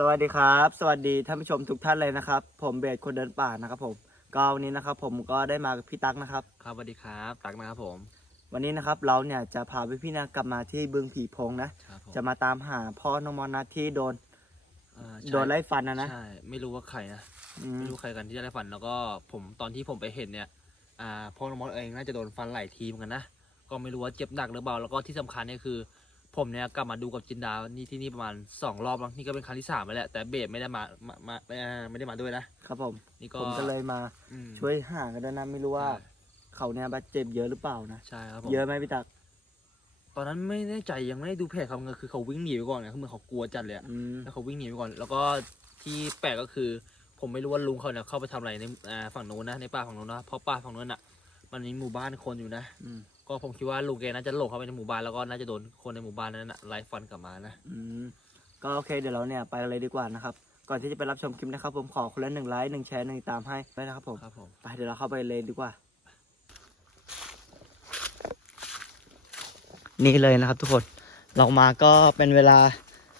สวัสดีครับ สวัสดีท่านผู้ชมทุกท่านเลยนะครับ ผมเบสคนเดินป่านะครับผมก็วันนี้นะครับ ผมก็ได้มากับพี่ตั๊กนะครับ ครับสวัสดีครับตักนะครับผมวันนี้นะครับเราเนี่ยจะพาพี่พี่ๆนะกลับมาที่บึงผีโพงนะ ครับผมจะมาตามหาพ่อน้องมอนะที่โดนอ่าใช่โดนไล่ฟันนะนะใช่ไม่รู้ว่าใครนะอืมไม่รู้ใครกันที่จะได้ฟันแล้วก็ผมตอนที่ผมไปเห็นเนี่ยอ่าพ่อน้องมอสเองน่าจะโดนฟันหลายทีเหมือนกันนะก็ไม่รู้ว่าเจ็บหนักหรือเปล่าแล้วก็ที่สำคัญเนี่ยคือ ผมเนี่ยกลับมาดูกับจินดานี่ที่นี่ประมาณสองรอบแล้วนี่ก็เป็นครั้งที่สามแล้วแหละแต่เบสไม่ได้มามามาไม่อ่าไม่ได้มาด้วยนะครับผม นี่ก็ ผมก็เลยมาอืม ช่วยหากันด้วยนะไม่รู้ว่าใช่เขาเนี่ยบาดเจ็บเยอะหรือเปล่านะ ใช่ครับผมเยอะไหมพี่ตั๊กตอนนั้นไม่แน่ใจยังไม่ได้ดูเพจเขาเงคือเขาวิ่งหนีไปก่อนเนี่ยคือเหมือนเขากลัวจัดเลยอะ อืม แล้วเขาวิ่งหนีไปก่อน แล้วก็ที่แปลกก็คือ ผมไม่รู้ว่าลุงเขาเนี่ยเข้าไปทำอะไรในอ่าฝั่งโน้นนะในป่าฝั่งโน้นนะเพราะป่าฝั่งโน้นอะ มันมีหมู่บ้านคนอยู่นะอืม ก็ผมคิดว่าลุงแกน่าจะหลงเข้าไปในหมู่บ้านแล้วก็น่าจะโดนคนในหมู่บ้านนั้นนะไล่ฟันกลับมานะ อืมก็โอเคเดี๋ยวเราเนี่ยไปกันเลยดีกว่านะครับ ก่อนที่จะไปรับชมคลิปนะครับผมขอคนละหนึ่งไลค์หนึ่งแชร์หนึ่งตามให้ด้วยนะครับผมครับผม ไปเดี๋ยวเราเข้าไปเลยดีกว่า นี่เลยนะครับทุกคน เรามาก็เป็นเวลา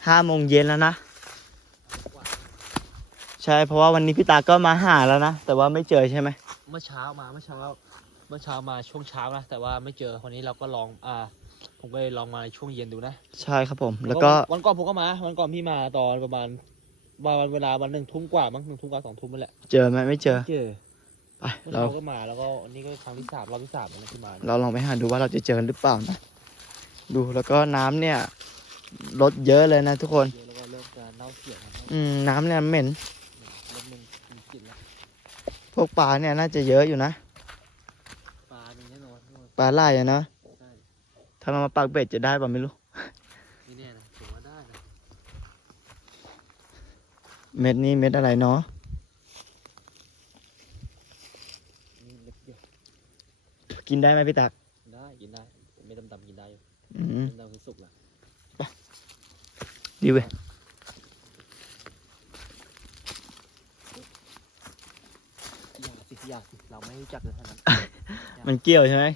ห้าโมงเย็นแล้วนะ ใช่เพราะว่าวันนี้พี่ตาก็มาหาแล้วนะ แต่ว่าไม่เจอใช่ไหมเมื่อเช้ามาเมื่อเช้า เมื่อเช้ามาช่วงเช้านะ แต่ว่าไม่เจอวันนี้เราก็ลองอ่า ผมก็เลยลองมาในช่วงเย็นดูนะ ใช่ครับผม แล้วก็วันก่อนผมก็มา วันก่อนพี่มาตอนประมาณวันเวลาวันหนึ่งทุ่มกว่ามั้งหนึ่งทุ่มกว่าสองทุ่มนั่นแหละ เจอไหมไม่เจอเจอไปเมื่อเราเช้าก็มาแล้วก็อันนี้ก็ครั้งที่สามรอบที่สามแล้วนะที่มา เราลองไปหาดูว่าเราจะเจอหรือเปล่านะ ดูแล้วก็น้ำเนี่ยลดเยอะเลยนะทุกคนเยอะแล้วก็เริ่มจะเน่าเสียครับอืมน้ำเนี่ยเหม็นเริ่มมันมีกลิ่นแล้วพวกปลาเนี่ยน่าจะเยอะอยู่นะ ปลามีแน่นอนทุกคน ปลาไล่อะนะใช่ถ้าเรามาปักเบ็ดจะได้ป่ะไม่รู้นี่แน่นะผมว่าได้นะเม็ดนี้เม็ดอะไรเนาะนี่เล็กเดียวกินได้ไหมพี่ตัก ได้กินได้ไม่ดำๆกินได้อยู่อืมดำๆคือสุกแล้วดีเว้ยอยากสิอยากสิเราไม่รู้จักเลยเท่านั้น มันเกี่ยวใช่ไหม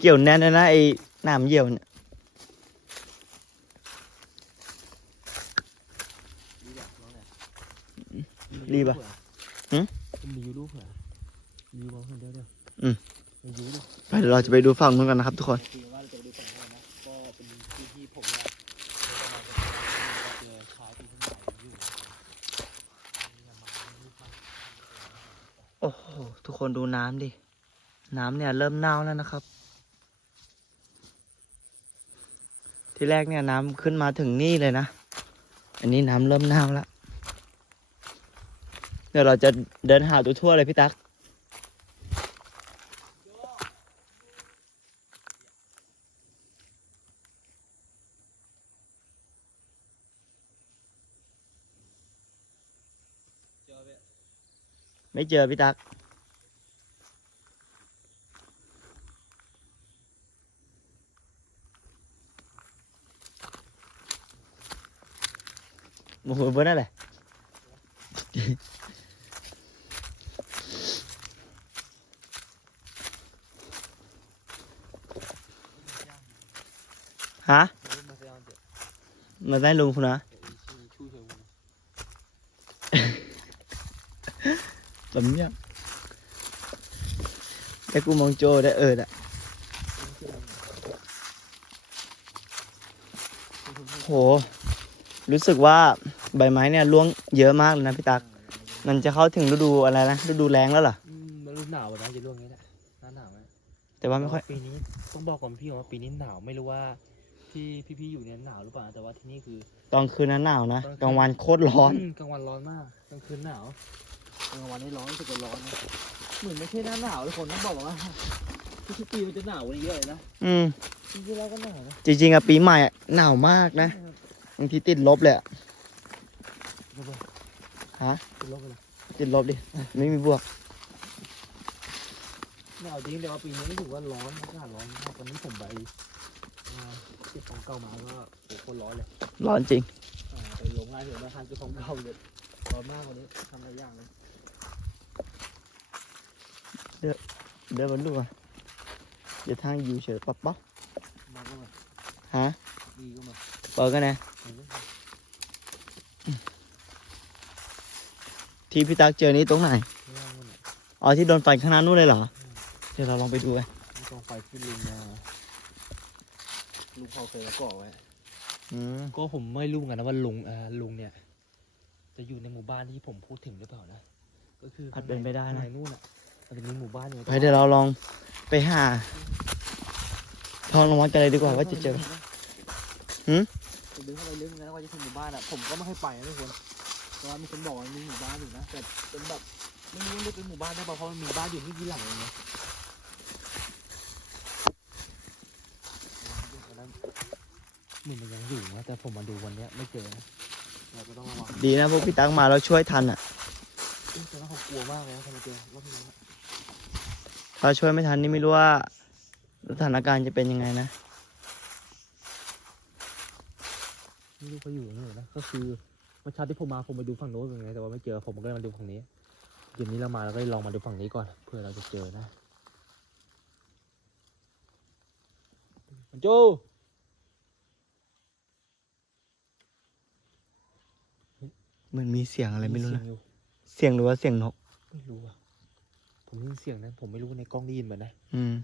เกี่ยวแน่นเลยนะไอ้น้ำเยี่ยวเนี่ยรีบอยากน้องเนี่ยรีบอะหึมันมีรูปเหรอมีมองเห็นเดียวเดียวอืมมียูดิไปเดี๋ยวเราจะไปดูฝั่งนู้นกันนะครับ ทุกคนคือว่าเราจะไปดูฝั่งนู้นนะก็เป็นที่ที่ผมเนี่ยเจอชายที่ข้างในอยู่นี่มาไม่ทันโอ้โห ทุกคนดูน้ำดิ น้ำเนี่ยเริ่มเน่าแล้วนะครับ ที่แรกเนี่ยน้ำขึ้นมาถึงนี่เลยนะ อันนี้น้ำเริ่มน่าแล้วเดี๋ยวเราจะเดินหาตัวทั่วเลยพี่ตั๊กไม่เจอพี่ตั๊ก โมโหเบอร์นั่นแหละฮะเดี๋ยวมาเซลล์เดี๋ยวมาได้ลุงคุณนะเดี๋ยวอีชื่อชู้เธอคุณแบบเนี้ยแต่กูมองโจได้เอออะโห รู้สึกว่า ใบไม้เนี่ยร่วงเยอะมากเลยนะพี่ตัก มันจะเข้าถึงฤดูอะไรนะฤดูแรงแล้วเหรออืมมันรู้หนาวแบบนั้นจะร่วงงี้แหละหน้าหนาวไหมแต่ว่าไม่ค่อย ปีนี้ต้องบอกก่อนพี่ก่อนว่าปีนี้หนาวไม่รู้ว่าที่พี่ๆอยู่เนี่ยหนาวหรือเปล่าแต่ว่าที่นี่คือ ตอนคืนนั้นหนาวนะตอนคืนกลางวันโคตรร้อน มกลางวันร้อนมากกลางคืนหนาวกลางวันนี่ร้อนรู้สึกว่าร้อนนะเหมือนไม่ใช่หน้าหนาวเลยคนต้องบอกว่าทุกๆปีมันจะหนาวกว่านี้เยอะเลยนะอืมจริงๆแล้วก็หนาวนะจริงๆอะปีใหม่อะหนาวมากนะบางทีติดลบเลยอะ ลบเลยฮะลบเลยติดลบดิ ไม่มีบวกหนาวจริงแต่ว่าปีนี้รู้สึกว่าร้อนอากาศร้อนมากวันนี้ผมไปอ่าเก็บของเก่ามาก็โอ้โหโคตรร้อนเลย ร้อนจริงอ่าไปโรงงานเห็นมาทานเก็บของเก่าเลยร้อนมากวันนี้ทำหลายอย่างเลยเดินมาดูอะเดี๋ยวทางอยู่เฉยปั๊บปั๊บมาก็มาฮะดีก็มาเปิดกันนะ เห็นไหม ที่พี่ตักเจอนี้ตรงไหนข้างล่างนู่นน่ะอ๋อที่โดนฟันข้างหน้านู่นเลยเหรอ เดี๋ยวเราลองไปดูกันมีกองไฟที่ลุงมาลุงเขาเคยมาก่อไว้อืมก็ผมไม่รู้เหมือนกันนะว่าลุงอ่าลุงเนี่ย จะอยู่ในหมู่บ้านที่ผมพูดถึงหรือเปล่านะ ก็คืออาจเป็นไปได้ข้างนะในนู่นอะมันจะมีหมู่บ้านอยู่ไปเดี๋ยวเราลองไปหาทองรางวัลกันเลยดีกว่าว่าจะเจอ หืม ผมเดินเข้าไปลึกนะว่าจะถึงหมู่บ้านอะ ผมก็ไม่ให้ไปนะทุกคน เพราะว่ามีคนบอกว่ามีหมู่บ้านอยู่นะ แต่เป็นแบบไม่รู้ว่าเรียกเป็นหมู่บ้านได้เปล่าเพราะมันมีบ้านอยู่ที่กี่หลังเองนะเหมือนมันยังอยู่นะแต่ผมมาดูวันเนี้ยไม่เจอนะเราก็ต้องระวังดีนะพวกพี่ตักมาแล้วช่วยทันอะ เอ้ยแต่ว่าเขากลัวมากเลยนะทำไมเจอรอบนี้นะถ้าช่วยไม่ทันนี่ไม่รู้ว่าสถานการณ์จะเป็นยังไงนะ ไม่รู้เขาอยู่ไหนนะก็คือเมื่อเช้าที่ผมมาผมไปดูฝั่งโน้นเป็นไงแต่ว่าไม่เจอผมก็เลยมาดูฝั่งนี้เย็นนี้เรามาเราก็เลยลองมาดูฝั่งนี้ก่อนเพื่อเราจะเจอนะมันโจเหมือนมีเสียงอะไรไม่รู้นะเสียงอยู่เสียงหรือว่าเสียงนก ไม่รู้อะ ผมได้ยินเสียงนั้นผมไม่รู้ว่าในกล้องได้ยินไหมนะ อืม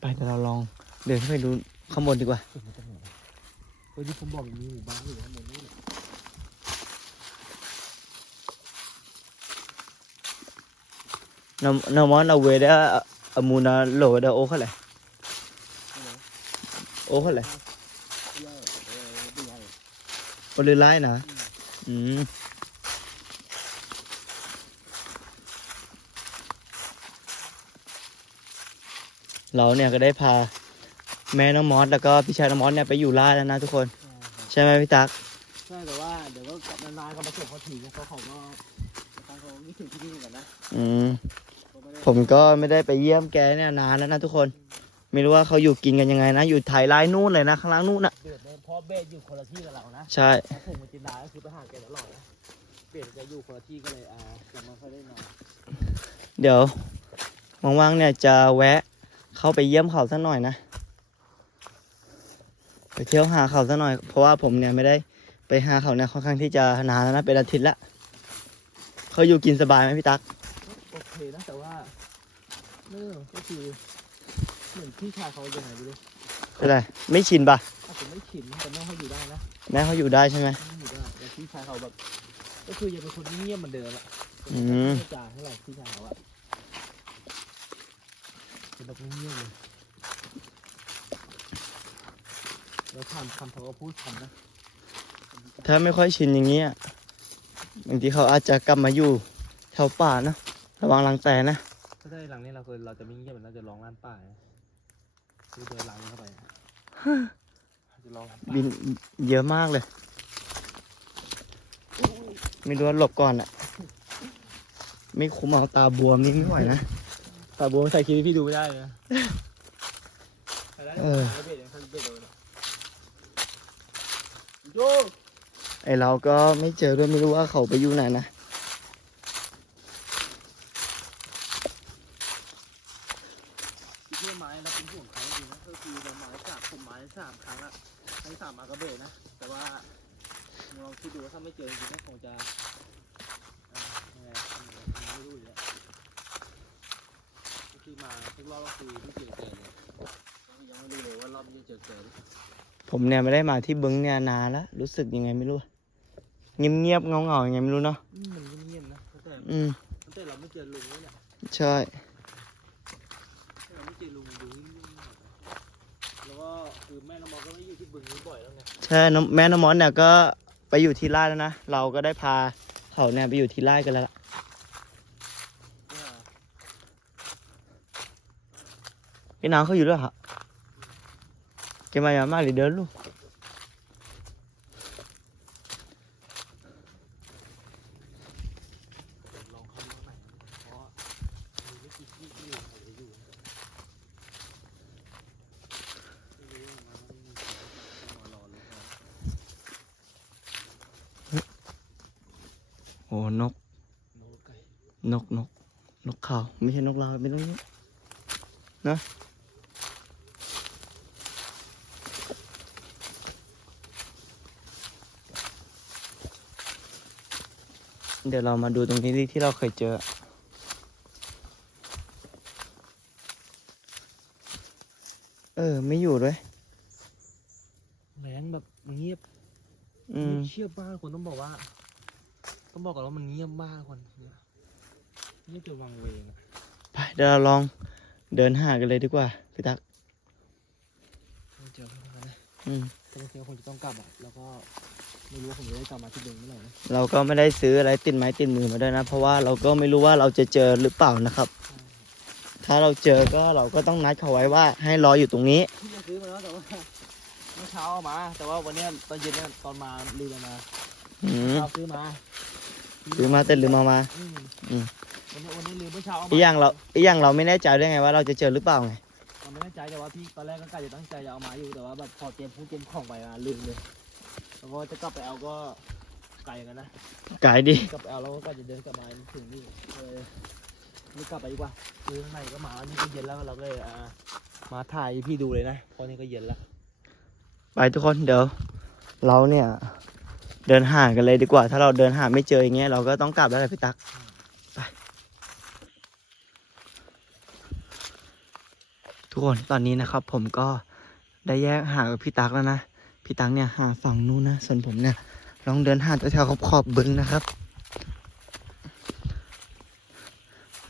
ไปเดี๋ยวเราลอง เดินขึ้นไปดูข้างบนดีกว่าเสียงมาจากไหนวะเฮ้ยที่ผมบอกมันมีหมู่บ้านอยู่ข้างบนนี่แหละนำนำมันเอาเวดาอามูนาโหลดาโอเขาเลยโอเขาเลย เยอะเออ ดูไงโอเลยไล่นะอืมเราเนี่ยก็ได้พาแม่น้องมอสแล้วก็พี่ชายน้องมอสเนี่ยไปอยู่ล่าแล้วนะทุกคน ใช่ไหมพี่ตักใช่แต่ว่าเดี๋ยวก็กลับนานๆก็มาส่งเขาถึงนะเพราะเขาก็ ทางเขาไม่ถึงที่นี่เหมือนกันนะอืมเขาไม่ได้ผมก็ไม่ได้ไปเยี่ยมแกเนี่ยนานแล้วนะทุกคน ไม่รู้ว่าเขาอยู่กินกันยังไงนะ อยู่ไทยไลน์นู่นเลยนะข้างล่างนู่นน่ะเดือดเลยเพราะเบสอยู่คนละที่กับเรานะใช่แล้วผมกับจินดาก็คือไปหาแกตลอดนะเปลี่ยนจะอยู่คนละที่ก็เลยอ่าจะไม่ค่อยได้นอนเดี๋ยวว่างๆเนี่ยจะแวะเข้าไปเยี่ยมเขาสักหน่อยนะไปเที่ยวหาเขาสักหน่อยเพราะว่าผมเนี่ยไม่ได้ไปหาเขาเนี่ยค่อนข้างที่จะนานแล้วนะเป็นอาทิตย์ละ เขาอยู่กินสบายไหมพี่ตั๊กโอเคนะแต่ว่าเออก็คือเหมือนพี่ชายเขายังไงไม่รู้เป็นไรไม่ชินปะอาจจะไม่ชินแต่แม่เขาอยู่ได้นะแม่เขาอยู่ได้ใช่ไหม แม่เขาอยู่ได้แต่พี่ชายเขาแบบ ก็คือยังเป็นคนเงียบเหมือนเดิมอะอืม ไม่จ่าเท่าไหร่พี่ชายเขาอะเป็นแบบเงียบๆเลยแล้วคำคำเขาก็พูดคำนะถ้าไม่ค่อยชินอย่างเงี้ย บางทีเขาอาจจะกลับมาอยู่แถวป่านะระวังรังแต่นะ ถ้าได้หลังนี้เราเคยเราจะไม่เงียบเราจะร้องล้านป่านะคือเดินหลังนี้เข้าไปอะจะร้องล้านป่าบินเยอะมากเลย ไม่รู้ว่าหลบก่อนอะไม่คุ้มเอาตาบวมนี่ไม่ไหวนะแต่บัวใส่คลิปให้พี่ดูไม่ได้เลยนะเออ เบสยังเบสเลยโย ไอเราก็ไม่เจอด้วยไม่รู้ว่าเขาไปอยู่ไหนนะ ที่เที่ยวไม้เราเป็นห่วงเขาจริงนะก็คือเราไม้สามผมไม้สามครั้งอะให้สามมากระเบสนะ แต่ว่าลองคิดดูว่าถ้าไม่เจอจริงๆก็คงจะอ่ายังไงทำยังไงไม่รู้อยู่แล้วก็คือมาทุกรอบก็คือไม่เจอเจอเลยก็คือยังไม่รู้เลยว่ารอบนี้จะเจอเจอหรือเปล่า ผมเนี่ยไม่ได้มาที่บึงเนี่ยนานแล้วรู้สึกยังไงไม่รู้ เงียบเงียบๆเงาเงาๆยังไงไม่รู้เนาะอืมมันเงียบๆนะตั้งแต่อืมตั้งแต่เราไม่เจอลุงแล้วเนี่ยใช่ตั้งแต่เราไม่เจอลุงมันดูเงียบๆหน่อยนะแล้วก็คือแม่น้องมอก็ไม่ได้อยู่ที่บึงนี้บ่อยแล้วไงใช่น้องแม่น้องมอสเนี่ยก็ไปอยู่ที่ไร่แล้วนะเราก็ได้พาเขาเนี่ยไปอยู่ที่ไร่กันแล้วล่ะก็พี่น้องเขาอยู่ด้วยเหรอแกมาอย่ามากเลยเดินลูก ลองเข้าดูข้างในนะเพราะมีไม่กี่ที่ที่อยู่เขาจะอยู่นะไม่รู้ว่ามันมีต้องมารอเลยนะ โอ้นก โน้ตไก่ นกนกนกเขาไม่ใช่นกเราไม่ต้องนี้นะเดี๋ยวเรามาดูตรงนี้ดิที่เราเคยเจอ เออ ไม่อยู่ด้วยแรงแบบเงียบอืมเชื่อบ้านคนต้องบอกว่า ต้องบอกก่อนว่ามันเงียบมากคนเนี่ย เงียบจะวังเวงอะไปเดี๋ยวเราลองเดินหากันเลยดีกว่าพี่ตักไม่เจอเพื่อนนะอืม แต่จริงๆคงจะต้องกลับอะ แล้วก็ไม่รู้ว่าผมจะได้กลับมาที่เดิมเมื่อไหร่นะเราก็ไม่ได้ซื้ออะไรติดไม้ติดมือมาด้วยนะ เพราะว่าเราก็ไม่รู้ว่าเราจะเจอหรือเปล่านะครับ ถ้าเราเจอก็เราก็ต้องนัดเขาไว้ว่าให้รออยู่ตรงนี้ ที่จะซื้อมาแล้วแต่ว่าเมื่อเช้าเอามา แต่ว่าวันเนี้ยตอนเย็นเนี่ยตอนมาลืมเอามาอืมเช้าซื้อมาซื้อมาแต่ลืมเอามา อืมอืม วันนี้วันนี้ลืมเมื่อเช้าเอามาอีกอย่างเราอีกอย่างเราไม่แน่ใจด้วยไงว่าเราจะเจอหรือเปล่าไงเราไม่แน่ใจแต่ว่าพี่ตอนแรกก็กะจะตั้งใจจะเอามาอยู่แต่ว่าแบบพอเตรียมพูดเตรียมของไปมาลืมเลยแล้วก็จะกลับไปเอาก็ไกลกันนะกายดิกลับไปเอาแล้วก็จะเดินกลับมาถึงนี่เลยนี่กลับไปดีกว่าคือข้างในก็มานี่ก็เย็นแล้วเราก็เลยอ่ามาถ่ายให้พี่ดูเลยนะเพราะนี่ก็เย็นแล้ว ไปทุกคนเดี๋ยวเราเนี่ย เดินห่างกันเลยดีกว่า ถ้าเราเดินหาไม่เจออย่างเงี้ยเราก็ต้องกลับแล้วแหละพี่ตักไป ทุกคนตอนนี้นะครับ ผมก็ได้แยกห่างกับพี่ตักแล้วนะ พี่ตักเนี่ยหาฝั่งนู้นนะ ส่วนผมเนี่ย ลองเดินหาแถวๆขอบๆบึงนะครับ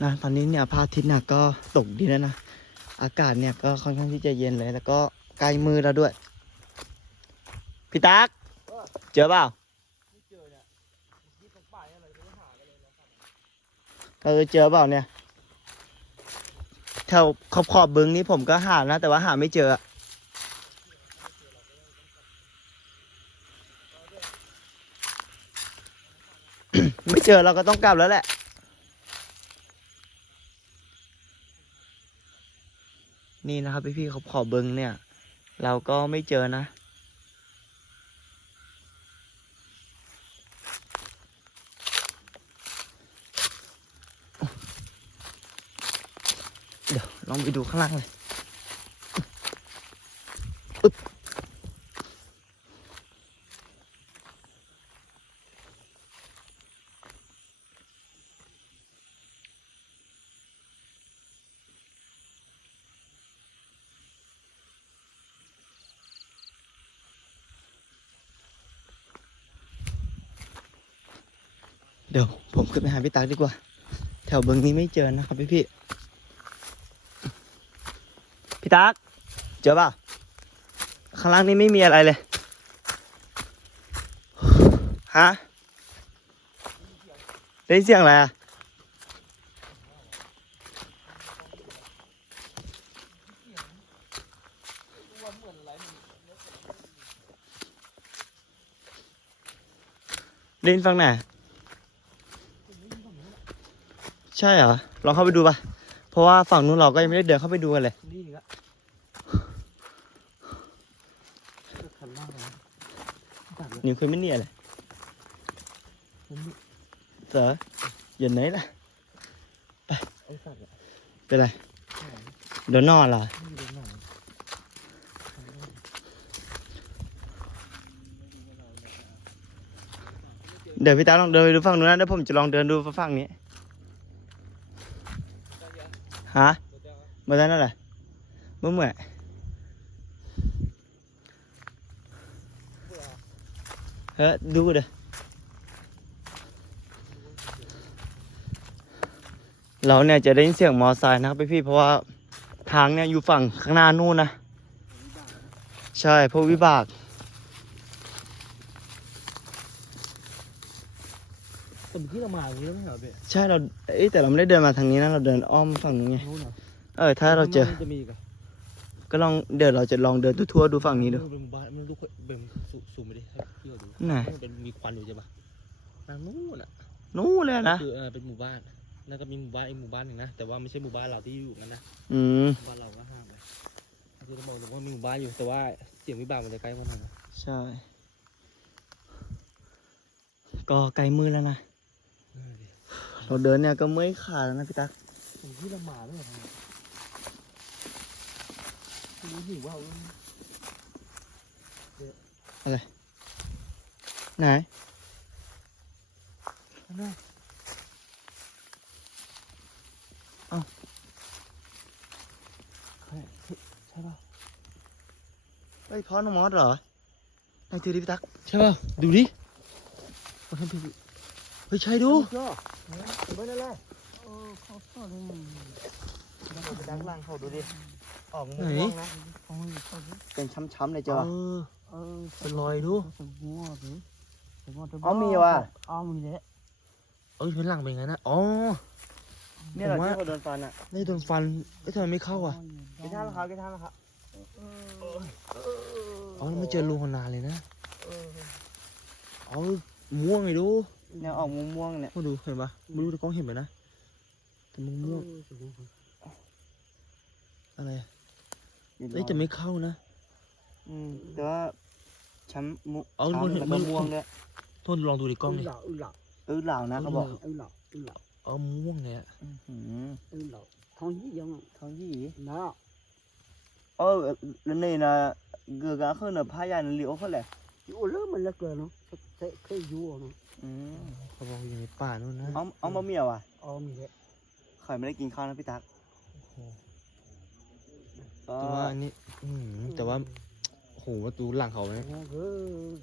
นะตอนนี้เนี่ยพระอาทิตย์เนี่ยก็ตกดีแล้วนะ อากาศเนี่ยก็ค่อนข้างที่จะเย็นเลย แล้วก็ใกล้มือแล้วด้วย พี่ตักเจอเปล่าไม่เจอเนี่ยที่ตรงป่ายอะไรไม่ได้หากันเลยนะครับเออเจอเปล่าเนี่ยแถวขอบขอบบึงนี้ผมก็หานะ แต่ว่าหาไม่เจอ ไม่เจอเราก็ต้องกลับแล้วแหละ นี่นะครับพี่พี่ๆขอบขอบบึงเนี่ย เราก็ไม่เจอนะ เดี๋ยวล องไปดูข้างล่างเลยอึ๊บเดี๋ยวผมขึ้นไปหาพี่ตักดีกว่า แถวเบิงนี้ไม่เจอนะครับพี่พี่ พี่ตักเจอป่าข้างล่างนี้ไม่มีอะไรเลยฮะได้ยินเสียงอะไรอะเหมือนอะไรมันได้ยินฟังไหนใช่เหรอลองเข้าไปดูป่ะเพราะว่าฝั่งนู้นเราก็ยังไม่ได้เดินเข้าไปดูกันเลย นี่อีกละคันมากเลยนะตัดเลยนิวเคยไม่เนี่ยเลยผมเสืออย่าไหนล่ะไอ้สัตว์อะเป็นไรหายเดี๋ยวนอนเหรอไม่อยเดี๋ยวพี่ตาลองเดินไปดูฝั่งนู้นนะเดี๋ยวผมจะลองเดินดูฝั่งนี้ ฮะมาได้นั่นแหละ เมื่อเมื่อเฮ้ยดูเด้อเราเนี่ยจะได้ยินเสียงมอไซค์นะครับพี่พี่ๆเพราะว่าทางเนี่ยอยู่ฝั่งข้างหน้านู่นนะ ใช่พวกวิบากแต่เมื่อกี้เรามาอย่างนี้แล้วไม่เหรอเบ๊ใช่เราเอ้ยแต่เราไม่ได้เดินมาทางนี้นะเราเดินอ้อมฝั่งนู้นไงนู้นเหรอเออถ้าเราเจอมันจะมีอีกเหรอ ก็ลองเดี๋ยวเราจะลองเดินทั่วๆดูฝั่งนี้ดู มันเป็นหมู่บ้านมันดูเป็นซูซูมไปดิให้พี่เขาดูไหน มันเป็นมีควันอยู่ใช่ปะทางนู้นอะนู้นเลยนะคือเออเป็นหมู่บ้านแล้วก็มีหมู่บ้านอีกหมู่บ้านหนึ่งนะแต่ว่าไม่ใช่หมู่บ้านเราที่อยู่กันนะอืมหมู่บ้านเราก็ห่างไปคือเราบอกเลยว่ามีหมู่บ้านอยู่แต่ว่าเสียงวิบากมันจะใกล้กว่าหน่อยนะใช่ ก็ไกลมือแล้วนะ เออดิเราเดินเนี่ยก็เมื่อยขาแล้วนะพี่ตั๊ก ผมที่เรามาด้วยเหรอครับไม่รู้ หิวว่าเอาไหนนั่นน่ะเอ้าใช่ใช่ป่ะเฮ้ยพ่อน้องมอสเหรอไหนถือดิพี่ตักใช่ป่ะ ดูดิมันทำผิดเฮ้ยใช่ดูไม่ได้เลยดังล่างเขาดูดิ ออกม่วงๆนะเป็นช้ำๆเลยเอเจ้าอเป็นรอยดูอ๋อมีว่ะเอ้ยเป็นหลังเป็นไงนะอ๋อเนี่ยเหราผมว่าที่เขาโดนฟันอะไม่โดนฟันเอ้ยทำไมไม่เข้าอะกี่ท่าแล้วครับกี่ท่าแล้วครับอ๋อไม่เจอลุงคนนานเลยนะอ๋อม่วงไงดูเนี่ยออกม่วงๆเนี่ยมาดูเห็นปะไม่รู้ในกล้องเห็นไหมนะแต่ม่วงม่วงอะไรอะ เอ้ยแต่ไม่เข้านะ อืมแต่ว่าช้ำมุเอาช้ำมันแล้วมัก็นม่วงด้วยโทษลองดูในกล้องดิเออเหล่านะเขาบอกอ๋อม่วงเนี่ย อืม thông chí giống ท้องยี่ đó เออแล้วนี่นะเกือกะขึ้นน่ะพายานเหลียวเขาแหละ vô lớn mình là cờ nó sẽ cái vô nó อืมเขาบอกอยู่ในป่านู่นนะเอาเอามาเมียวอะ ôm vậy ข่อยไม่ได้กินข้าวนะพี่ตัก ก็แต่ว่าอันนี้อืมแต่ว่าโอ้โหประตูหลังเขาเนี่ย nó cứ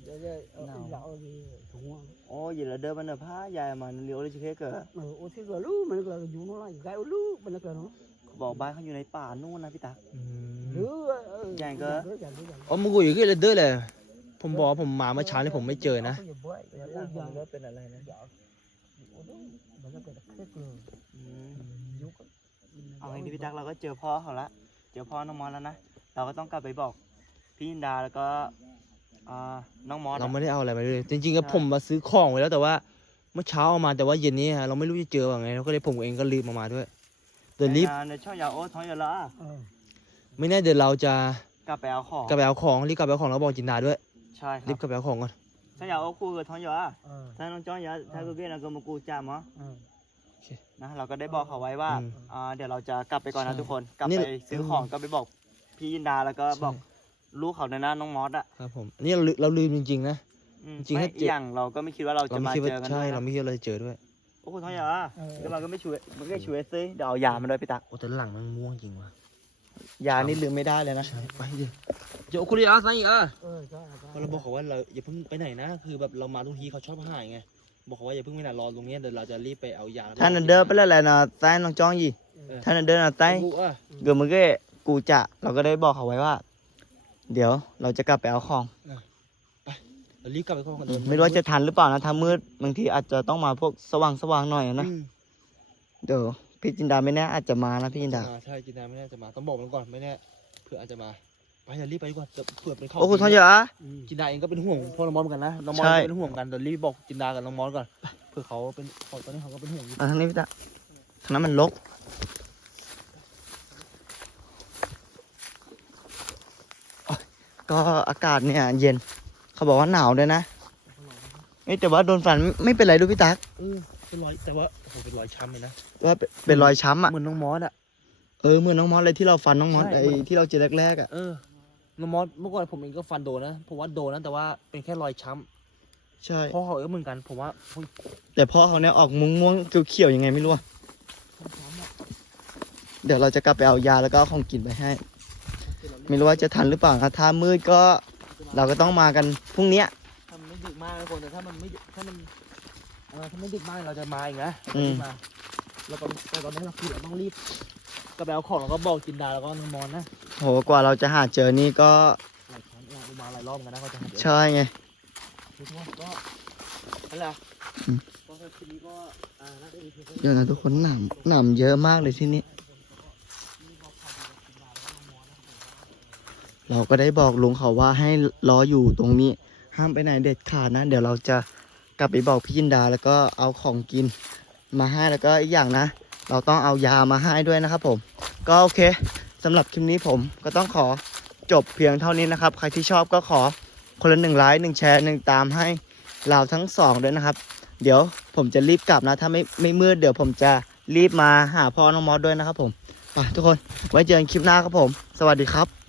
để đây ở lọ đi thùng โอ้ยอย่าเดินมันน่ะพายายมันเหลียวเลยชิเคเกิด mà ô thế cờ lú mình là vô nó lại gai ô lú mình là cờ nó เขาบอกบ้านเขาอยู่ในป่านู่นนะพี่ตัก อืม lú ใหญ่เกินอ๋อมึงกูอยู่ที่เรเดอร์เลย ผมบอกว่าผมมาเมื่อเช้านี่ผมไม่เจอนะแล้วเป็นอะไรนะ mình là cờ cái cờ อืม vô เอาไงดีพี่ตักเราก็เจอพ่อเขาละ เจอพ่อน้องมอสแล้วนะ เราก็ต้องกลับไปบอกพี่ยินดาแล้วก็อ่าน้องมอสเราอะ ไม่ได้เอาอะไรมาเลยจริงๆก็ใช่ ผมมาซื้อของไว้แล้วแต่ว่าเมื่อเช้าเอามาแต่ว่าเย็นนี้เราไม่รู้จะเจอว่าไงเราก็เลยผมเองก็รีบมามาด้วยเดี๋ยวรีบในช่องยาโอ้ท้องยาละ ờ ไม่แน่เดี๋ยวเราจะกลับไปเอาของกลับไปเอาของรีบกลับไปเอาของแล้วบอกจินดาด้วยใช่ครีรับบกลับไปเอาของก่อน ช่องยาโอ้คู่กับท้องยา ờ ถ้าน้องจ้องยาถ้ากูเกี้ยนะก็มากูจามเหรอ ờ นะเราก็ได้บอกเขาไว้ว่าอืมอ่าเดี๋ยวเราจะกลับไปก่อนนะใช่ทุกคน กลับนี่ ไปซื้อของก็ไปบอกพี่ยินดาแล้วก็บอกใช่ลูกเขาในหน้าน้องมอสอะครับผมอันนี่เราลืเราลืมจริงๆนะ อืมจริงๆไม่ถ้าเจออี กอย่างเราก็ไม่คิดว่าเราเราจะไม่มาคิดว่าเจอกันใช่ด้วยเรานะไม่คิดว่าเราจะเจอด้วยโอ้โหท้องยาเออก็เราก็ไม่ช่วยมันก็ช่วยซิเดี๋ยวเอายามาด้วยพี่ตักโอ้แต่หลังมันม่วงจริงว่ะยานี่ลืมไม่ได้เลยนะ ใช่ไปดิเดี๋ยวคุณดิอาร์ไซอะ ờ đó เพราะเราบอกเขาว่าเราอย่าเพิ่งไปไหนนะ คือแบบเรามาตรงทีเขาชอบหายไง บอกเขาว่าอย่าเพิ่งไปไหนรอตรงนี้เดี๋ยวเราจะรีบไปเอายาท่านนเดินไปแล้วแหละนะใต้น้องจ้องยี่เออท่านนเดินนะใต้กูอะเกือบมือเก้กูจะเราก็ได้บอกเขาไว้ว่าเดี๋ยวเราจะกลับไปเอาของ เรารีบกลับไปเข้าห้องเดินไม่รู้ว่าจะทันหรือเปล่านะถ้ามืดบางทีอาจจะต้องมาพวกสว่างสว่างๆหน่อยนะ อืมเดี๋ยวพี่จินดาไม่แน่อาจจะมานะพี่จินดา อ่ใช่จินดาไม่แน่จะมาต้องบอกมันก่อนไม่แน่เผื่ออาจจะมา ไปเดี๋ยวรีบไปดีกว่าเดี๋ยวเผื่อเป็นข้อโอ้คุณทองเยอะ ừ จินดาเองก็เป็นห่วงพ่อน้องมอสเหมือนกันนะน้องมอสใช่ก็เป็นห่วงกันเดี๋ยวรีบบอกจินดากับน้องมอสก่อนเผื่อเขาเป็นตอนนี้เขาก็เป็นห่วงอยู่มาทางนี้พี่ตาทางนั้นมันลกโอ๊ยก็อากาศเนี่ย เย็น เขาบอกว่าหนาวด้วยนะเอ้ยแต่ว่าโดนฝันไม่เป็นไรดูพี่ตักเออเป็นรอยแต่ว่าโอ้โหเป็นรอยช้ำเลยนะว่าเป็นเป็นรอยช้ำอะเหมือนน้องมอสอะ เออเหมือนน้องมอสเลยที่เราฟันน้องมอสใช่ ไอ้ที่เราเจอแรกๆอะ เออ น้องมอสเมื่อก่อนผมเองก็ฟันโดนนะผมว่าโดนนะแต่ว่าเป็นแค่รอยช้ใช่ำพ่อเขาเองเหมือนกัน ผมว่าเฮ้ยแต่พ่อเขาเนี่ยออกม่วงม่วงๆเขียวๆยังไงไม่รู้อะช้ำๆอะเดี๋ยวเราจะกลับไปเอายาแล้วก็เอาของกินไปให้ ไม่รู้ว่าจะทันหรือเปล่านะถ้ามืดก็เราก็ต้องมากันพรุ่งเนี้ย ถ้ามันไม่ดึกมากนะคนแต่ถ้ามันไม่ถ้ามันเออถ้าไม่ดึกมากเราจะมาอีกนะอืม เราจะมาแล้วก็แต่ตอนนี้เราคือเราต้องรีบ กระเป๋าของเราก็บอกจินดาแล้วก็น้องมอนนะโหกว่าเราจะหาเจอนี่ก็หลายครั้งเรามาหลายรอบเหมือนกันนะเขาจะหาเจอใช่ไง ทุกคนก็นั่นแหละอืม ก็คืนนี้ก็อ่าน่าจะมีเพียงแค่เดี๋ยวนะทุกคนหนามหนามเยอะมากเลยที่นี่เราก็ได้บอกลุงเขาว่าให้รออยู่ตรงนี้ ห้ามไปไหนเด็ดขาดนะ เดี๋ยวเราจะกลับไปบอกพี่ยินดาแล้วก็เอาของกินมาให้แล้วก็อีกอย่างนะ เราต้องเอายามาให้ด้วยนะครับผม ก็โอเคสำหรับคลิปนี้ผมก็ต้องขอจบเพียงเท่านี้นะครับ ใครที่ชอบก็ขอคนละหนึ่งไลค์หนึ่งแชร์หนึ่งตามให้เราทั้งสองด้วยนะครับ เดี๋ยวผมจะรีบกลับนะ ถ้าไม่ไม่มืดเดี๋ยวผมจะรีบมาหาพ่อน้องมอสด้วยนะครับผมไปทุกคนไว้เจอกันคลิปหน้าครับผม สวัสดีครับ